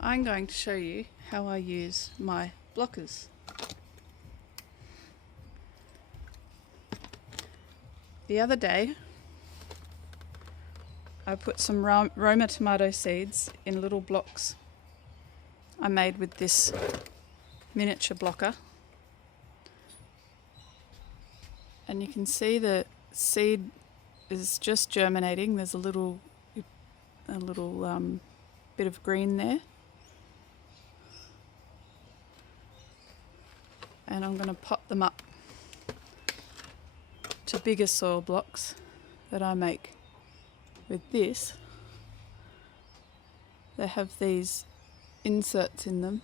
I'm going to show you how I use my blockers. The other day I put some Roma tomato seeds in little blocks I made with this miniature blocker, and you can see the seed is just germinating. There's a little bit of green there, and I'm going to pot them up to bigger soil blocks that I make with this. They have these inserts in them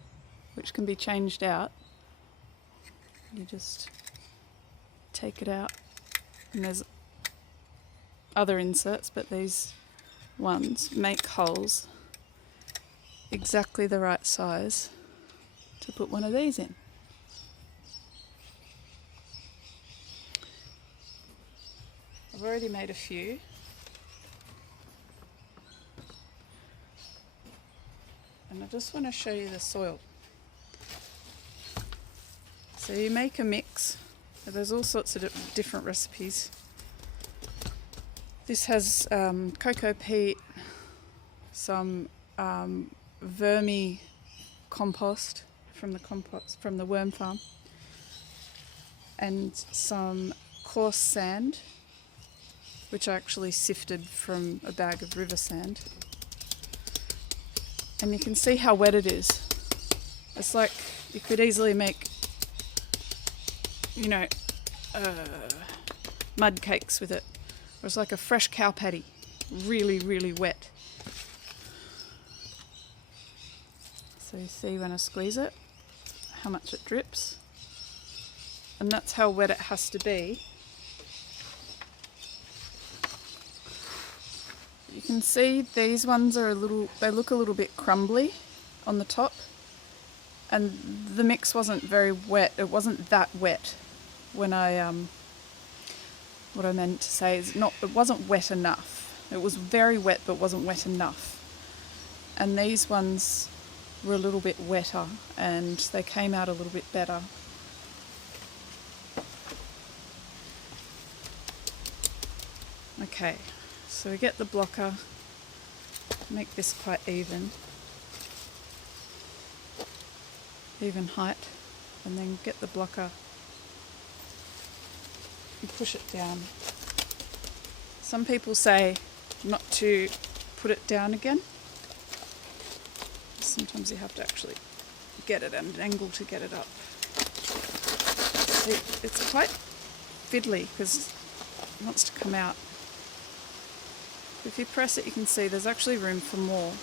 which can be changed out. You just take it out, and there's other inserts, but these ones make holes exactly the right size to put one of these in. I've already made a few. And I just want to show you the soil. So you make a mix. There's all sorts of different recipes. This has cocoa peat, some vermi compost from the worm farm, and some coarse sand, which I actually sifted from a bag of river sand. And you can see how wet it is. It's like you could easily make, mud cakes with it. Or it's like a fresh cow patty, really, really wet. So you see when I squeeze it, how much it drips. And that's how wet it has to be. You can see these ones are they look a little bit crumbly on the top, and the mix wasn't very wet. It wasn't that wet when what I meant to say is it wasn't wet enough. It was very wet but wasn't wet enough. And these ones were a little bit wetter and they came out a little bit better. Okay. So we get the blocker, make this quite even height, and then get the blocker and push it down. Some people say not to put it down again. Sometimes you have to actually get it at an angle to get it up. See, it's quite fiddly because it wants to come out. If you press it, you can see there's actually room for more.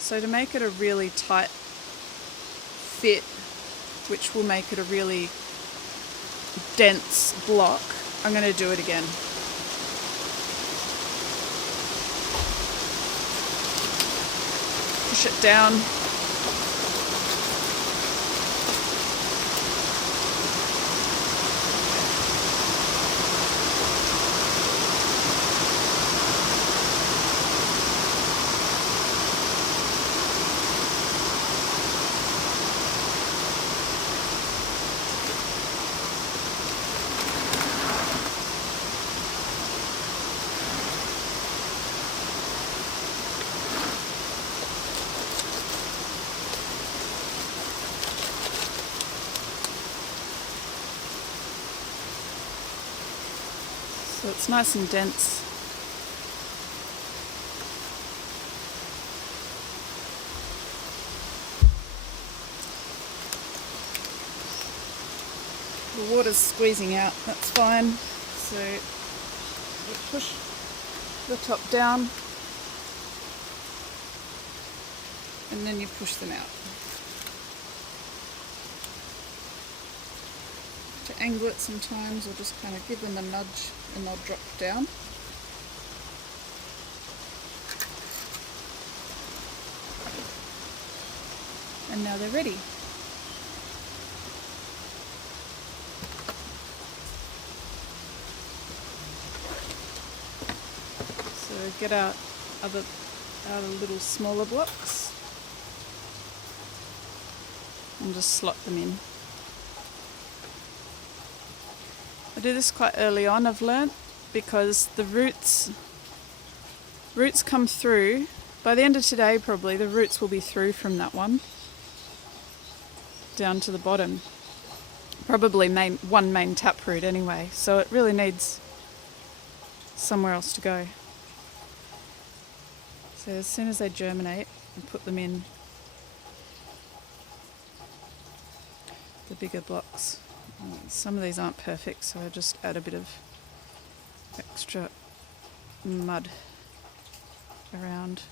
So to make it a really tight fit, which will make it a really dense block, I'm going to do it again. Push it down. So it's nice and dense. The water's squeezing out, that's fine. So we push the top down and then you push them out. To angle it sometimes, or just kind of give them a nudge and they'll drop down. And now they're ready. So get out other little smaller blocks. and just slot them in. I do this quite early on, I've learnt, because the roots come through. By the end of today probably the roots will be through from that one down to the bottom. Probably one main taproot anyway, so it really needs somewhere else to go. So as soon as they germinate, I put them in the bigger blocks. Some of these aren't perfect, so I just add a bit of extra mud around.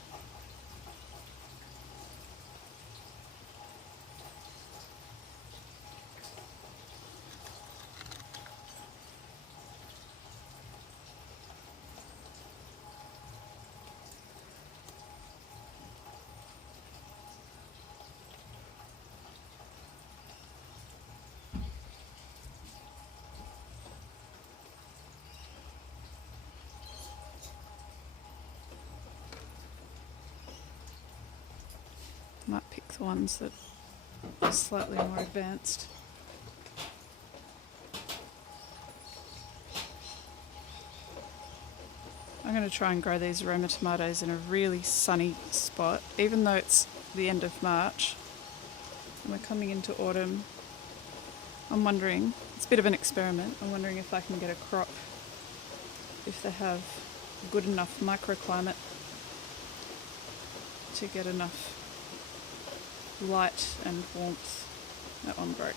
Might pick the ones that are slightly more advanced. I'm going to try and grow these Roma tomatoes in a really sunny spot, even though it's the end of March and we're coming into autumn. I'm wondering, it's a bit of an experiment, I'm wondering if I can get a crop if they have a good enough microclimate to get enough light and warmth. That one broke.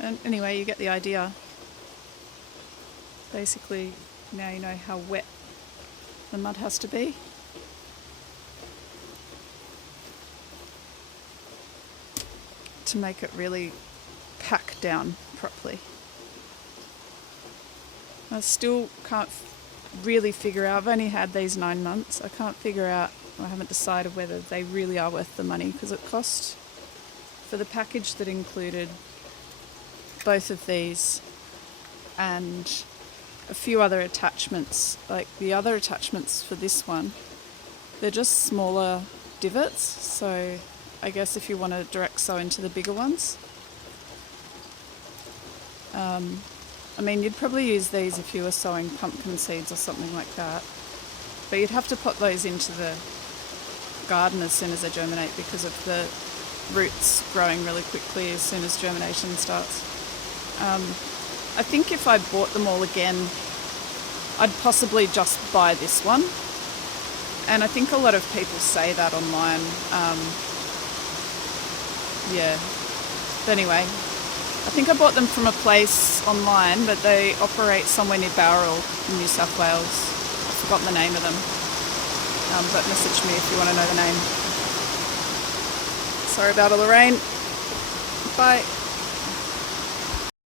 And anyway, you get the idea. Basically, now you know how wet the mud has to be. To make it really pack down properly. I still can't really figure out, I've only had these 9 months, I can't figure out, I haven't decided whether they really are worth the money, because it cost, for the package that included both of these and a few other attachments, like the other attachments for this one, they're just smaller divots, so I guess if you want to direct sew into the bigger ones. I mean, you'd probably use these if you were sowing pumpkin seeds or something like that, but you'd have to put those into the garden as soon as they germinate because of the roots growing really quickly as soon as germination starts. I think if I bought them all again, I'd possibly just buy this one, and I think a lot of people say that online. Yeah, but anyway, I think I bought them from a place online, but they operate somewhere near Bowral in New South Wales. I've forgotten the name of them, but message me if you want to know the name. Sorry about all the rain. Bye.